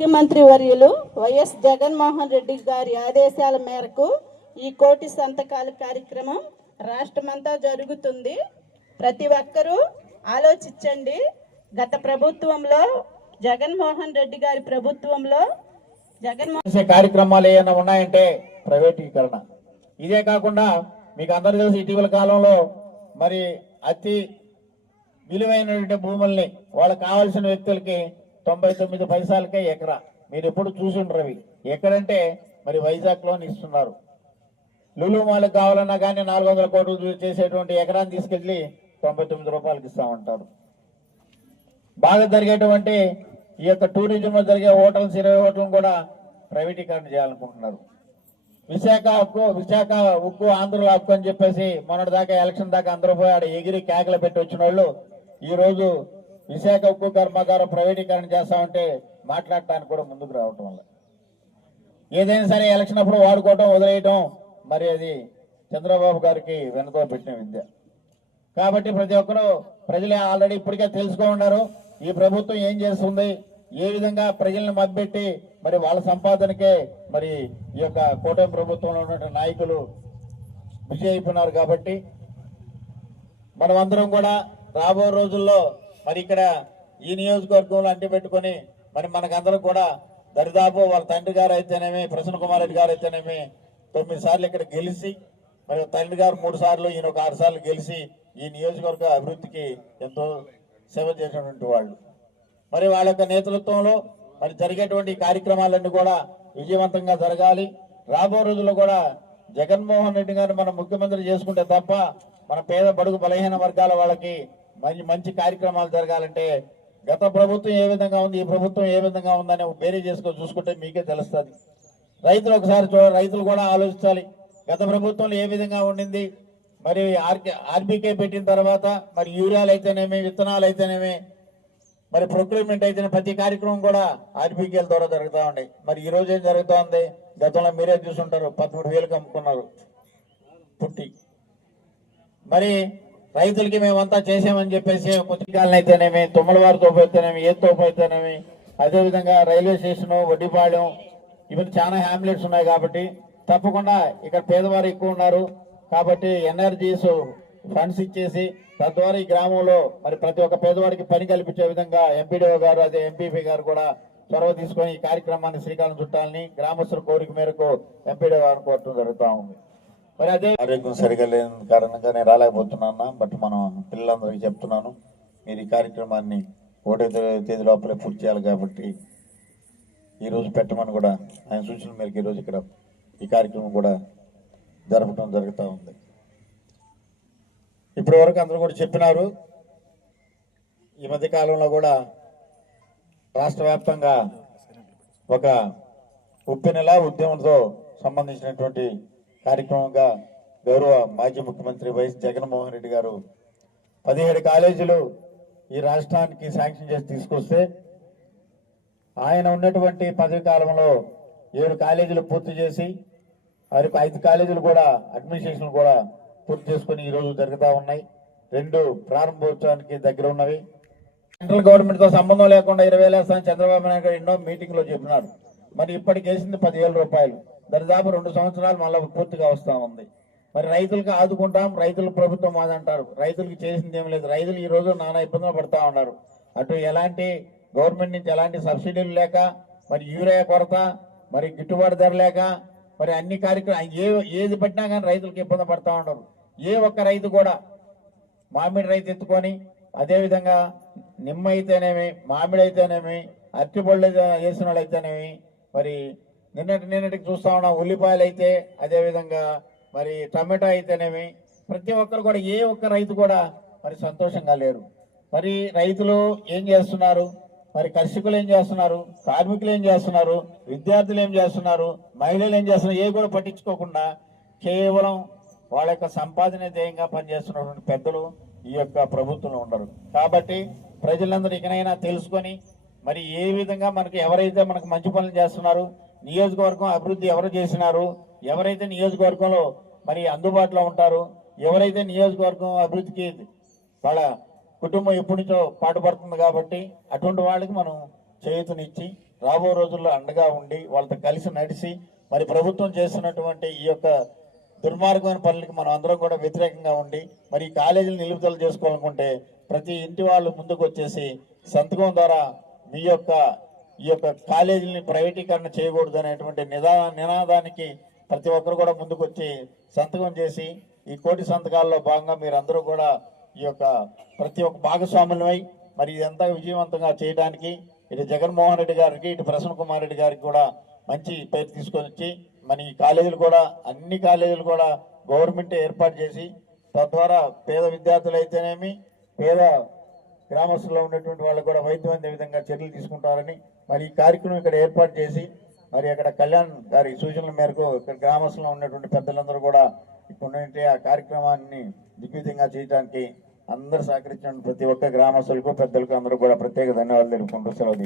ముఖ్యమంత్రి వర్యులు వైఎస్ జగన్మోహన్ రెడ్డి గారి ఆదేశాల మేరకు ఈ కోటి సంతకాల కార్యక్రమం రాష్ట్రమంతా జరుగుతుంది. ప్రతి ఒక్కరూ ఆలోచించండి. గత ప్రభుత్వంలో జగన్మోహన్ రెడ్డి గారి ప్రభుత్వంలో జగన్మోహన్ కార్యక్రమాలు ఏమైనా ఉన్నాయంటే ప్రైవేటీకరణ. ఇదే కాకుండా మీకు అందరూ తెలుసు ఇటీవల కాలంలో మరి అతి విలువైనటువంటి భూముల్ని వాళ్ళకి కావాల్సిన వ్యక్తులకి తొంభై తొమ్మిది పైసలకే ఎకరా. మీరు ఎప్పుడు చూసి అవి? ఎక్కడంటే మరి వైజాగ్లోని ఇస్తున్నారు. లులు మాలకు కావాలన్నా కానీ నాలుగు వందల కోట్లు చేసేటువంటి ఎకరాన్ని తీసుకెళ్ళి తొంభై తొమ్మిది రూపాయలకి ఇస్తామంటారు. బాగా జరిగేటువంటి ఈ యొక్క టూరిజంలో జరిగే హోటల్స్ ఇరవై హోటల్ కూడా ప్రైవేటీకరణ చేయాలనుకుంటున్నారు. విశాఖ హక్కు విశాఖ ఉక్కు ఆంధ్రుల హక్కు అని చెప్పేసి మొన్నటి దాకా ఎలక్షన్ దాకా అందరూ పోయి ఆడ ఎగిరి కేకలు పెట్టి వచ్చిన వాళ్ళు ఈ రోజు విశాఖ ఉక్కు కర్మాగారం ప్రైవేటీకరణ చేస్తామంటే మాట్లాడటానికి కూడా ముందుకు రావటం వల్ల. ఏదైనా సరే ఎలక్షన్ అప్పుడు వాడుకోవటం వదిలేయటం మరి అది చంద్రబాబు గారికి వెనుక పెట్టిన విద్య. కాబట్టి ప్రతి ఒక్కరు ప్రజలే ఆల్రెడీ ఇప్పటికే తెలుసుకో ఉన్నారు ఈ ప్రభుత్వం ఏం చేస్తుంది ఏ విధంగా ప్రజలను మద్దెట్టి మరి వాళ్ళ సంపాదనకే మరి ఈ యొక్క కూటమి ప్రభుత్వంలో ఉన్నటువంటి నాయకులు బిజీ అయిపోయినారు కాబట్టి మనం అందరం కూడా రాబో రోజుల్లో మరి ఇక్కడ ఈ నియోజకవర్గంలో అంటిపెట్టుకొని మరి మనకందరం కూడా దరిదాపు వాళ్ళ తండ్రి గారు అయితేనేమి ప్రసన్న కుమార్ రెడ్డి గారు అయితేనేమి తొమ్మిది సార్లు ఇక్కడ గెలిచి మరి తండ్రి గారు మూడు సార్లు ఈయన ఒక ఆరు సార్లు గెలిచి ఈ నియోజకవర్గ అభివృద్ధికి ఎంతో సేవ చేసినటువంటి వాళ్ళు. మరి వాళ్ళ యొక్క నేతృత్వంలో మరి జరిగేటువంటి కార్యక్రమాలన్నీ కూడా విజయవంతంగా జరగాలి. రాబో రోజుల్లో కూడా జగన్మోహన్ రెడ్డి గారిని మనం ముఖ్యమంత్రి చేసుకుంటే తప్ప మన పేద బడుగు బలహీన వర్గాల వాళ్ళకి మరి మంచి కార్యక్రమాలు జరగాలంటే గత ప్రభుత్వం ఏ విధంగా ఉంది ఈ ప్రభుత్వం ఏ విధంగా ఉందని వేరే చేసుకొని చూసుకుంటే మీకే తెలుస్తుంది. రైతులు ఒకసారి చూడ రైతులు కూడా ఆలోచించాలి. గత ప్రభుత్వంలో ఏ విధంగా ఉండింది? మరి ఆర్కే ఆర్బీకే పెట్టిన తర్వాత మరి యూరియాలు అయితేనేమి విత్తనాలు అయితేనేమి మరి ప్రొక్యూర్మెంట్ అయితే ప్రతి కార్యక్రమం కూడా ఆర్బీకేల ద్వారా జరుగుతూ ఉన్నాయి మరి ఈ రోజు ఏం జరుగుతూ ఉంది? గతంలో మీరే చూసుంటారు పదమూడు వేలకు అమ్ముకున్నారు పుట్టి. మరి రైతులకి మేమంతా చేసామని చెప్పేసి పుస్తకాలను అయితేనేమి తుమ్మలవారి తోపు అయితేనేమి ఏ తోపు అయితేనేమి అదేవిధంగా రైల్వే స్టేషన్ వడ్డీపాళెం ఇవన్నీ చాలా హ్యామ్లెట్స్ ఉన్నాయి కాబట్టి తప్పకుండా ఇక్కడ పేదవారు ఎక్కువ ఉన్నారు కాబట్టి ఎన్ఆర్జీస్ ఫండ్స్ ఇచ్చేసి తద్వారా ఈ గ్రామంలో మరి ప్రతి ఒక్క పేదవాడికి పని కల్పించే విధంగా ఎంపీడీఓ గారు అదే ఎంపీపీ గారు కూడా చొరవ తీసుకొని ఈ కార్యక్రమాన్ని శ్రీకారం చుట్టాలని గ్రామస్తుల కోరిక మేరకు ఎంపీడీఓ గారిని కోరటం జరుగుతూ ఉంది. మరి అదే ఆరోగ్యం సరిగా లేని కారణంగా నేను రాలేకపోతున్నాను? బట్ మనం పిల్లలందరికీ చెప్తున్నాను మీరు ఈ కార్యక్రమాన్ని ఒకటో తేదీ లోపలే పూర్తి చేయాలి కాబట్టి ఈరోజు పెట్టమని కూడా ఆయన సూచన మేరకు ఈ రోజు ఇక్కడ ఈ కార్యక్రమం కూడా జరపడం జరుగుతూ ఉంది. ఇప్పటి వరకు అందరూ కూడా చెప్పినారు ఈ మధ్య కాలంలో కూడా రాష్ట్ర వ్యాప్తంగా ఒక ఉప్పెనెల ఉద్యమంతో సంబంధించినటువంటి కార్యక్రమంగా గౌరవ మాజీ ముఖ్యమంత్రి వైఎస్ జగన్మోహన్ రెడ్డి గారు పదిహేడు కాలేజీలు ఈ రాష్ట్రానికి శాంక్షన్ చేసి తీసుకొస్తే ఆయన ఉన్నటువంటి పదవి కాలంలో ఏడు కాలేజీలు పూర్తి చేసి మరి ఐదు కాలేజీలు కూడా అడ్మినిస్ట్రేషన్ కూడా పూర్తి చేసుకుని ఈ జరుగుతూ ఉన్నాయి. రెండు ప్రారంభోత్సవానికి దగ్గర ఉన్నవి. సెంట్రల్ గవర్నమెంట్తో సంబంధం లేకుండా ఇరవై వేలు వేస్తామని చంద్రబాబు నాయుడు గారు ఎన్నో మీటింగ్లో చెప్పినారు. మరి ఇప్పటికి వేసింది పదివేల రూపాయలు. దరిదాపు రెండు సంవత్సరాలు మళ్ళీ పూర్తిగా వస్తూ ఉంది. మరి రైతులకు ఆదుకుంటాం రైతులు ప్రభుత్వం మాదంటారు. రైతులకు చేసింది ఏం లేదు. రైతులు ఈ రోజు నానా ఇబ్బందులు పడుతూ ఉన్నారు. అటు ఎలాంటి గవర్నమెంట్ నుంచి ఎలాంటి సబ్సిడీలు లేక మరి యూరియా కొరత మరి గిట్టుబాటు ధర లేక మరి అన్ని కార్యక్రమం ఏ ఏది పెట్టినా కానీ రైతులకు ఇబ్బంది పడతా ఉండరు ఏ ఒక్క రైతు కూడా మామిడి రైతు ఎత్తుకొని అదేవిధంగా నిమ్మ అయితేనేమి మామిడి అయితేనేమి అరటిపళ్ళు వేసిన వాళ్ళు అయితేనేమి మరి నిన్నటి నిన్నటికి చూస్తా ఉన్నాం ఉల్లిపాయలు అయితే అదేవిధంగా మరి టమాటా అయితేనేమి ప్రతి ఒక్కరు కూడా ఏ ఒక్క రైతు కూడా మరి సంతోషంగా లేరు. మరి రైతులు ఏం చేస్తున్నారు? మరి కర్షకులు ఏం చేస్తున్నారు? కార్మికులు ఏం చేస్తున్నారు? విద్యార్థులు ఏం చేస్తున్నారు? మహిళలు ఏం చేస్తున్నారు? ఏ కూడా పట్టించుకోకుండా కేవలం వాళ్ళ యొక్క సంపాదన ధ్యేయంగా పనిచేస్తున్నటువంటి పెద్దలు ఈ యొక్క ప్రభుత్వంలో ఉండరు. కాబట్టి ప్రజలందరూ ఇకనైనా తెలుసుకొని మరి ఏ విధంగా మనకి ఎవరైతే మనకు మంచి పనులు చేస్తున్నారు నియోజకవర్గం అభివృద్ధి ఎవరు చేసినారు ఎవరైతే నియోజకవర్గంలో మరి అందుబాటులో ఉంటారు ఎవరైతే నియోజకవర్గం అభివృద్ధికి వాళ్ళ కుటుంబం ఎప్పటి నుంచో పాటుపడుతుంది కాబట్టి అటువంటి వాళ్ళకి మనం చేయూతనిచ్చి రాబో రోజుల్లో అండగా ఉండి వాళ్ళతో కలిసి నడిచి మరి ప్రభుత్వం చేస్తున్నటువంటి ఈ యొక్క దుర్మార్గమైన పనులకి మనం అందరం కూడా వ్యతిరేకంగా ఉండి మరి కాలేజీలు నిలుపుదల చేసుకోవాలనుకుంటే ప్రతి ఇంటి వాళ్ళు ముందుకు వచ్చేసి సంతకం ద్వారా మీ యొక్క ఈ యొక్క కాలేజీని ప్రైవేటీకరణ చేయకూడదు అనేటువంటి నిదా నినాదానికి ప్రతి ఒక్కరు కూడా ముందుకు వచ్చి సంతకం చేసి ఈ కోటి సంతకాల్లో భాగంగా మీరందరూ కూడా ఈ యొక్క ప్రతి ఒక్క భాగస్వాములమై మరి ఇదంతా విజయవంతంగా చేయడానికి ఇటు జగన్మోహన్ రెడ్డి గారికి ఇటు ప్రసన్న కుమార్ రెడ్డి గారికి కూడా మంచి పేరు తీసుకొని వచ్చి మన ఈ కాలేజీలు కూడా అన్ని కాలేజీలు కూడా గవర్నమెంట్ ఏర్పాటు చేసి తద్వారా పేద విద్యార్థులు అయితేనేమి పేద గ్రామస్తుల్లో ఉన్నటువంటి వాళ్ళకు కూడా వైద్యం అందే విధంగా చర్యలు తీసుకుంటారని మరి ఈ కార్యక్రమం ఇక్కడ ఏర్పాటు చేసి మరి అక్కడ కళ్యాణ్ గారి సూచనల మేరకు ఇక్కడ గ్రామస్తుల్లో ఉన్నటువంటి పెద్దలందరూ కూడా ఇప్పుడు ఉన్నటువంటి ఆ కార్యక్రమాన్ని దిగ్విజయంగా చేయడానికి అందరూ సహకరించిన ప్రతి ఒక్క గ్రామస్తులకు పెద్దలకు అందరూ కూడా ప్రత్యేక ధన్యవాదాలు తెలుపుకుంటూ సెలవు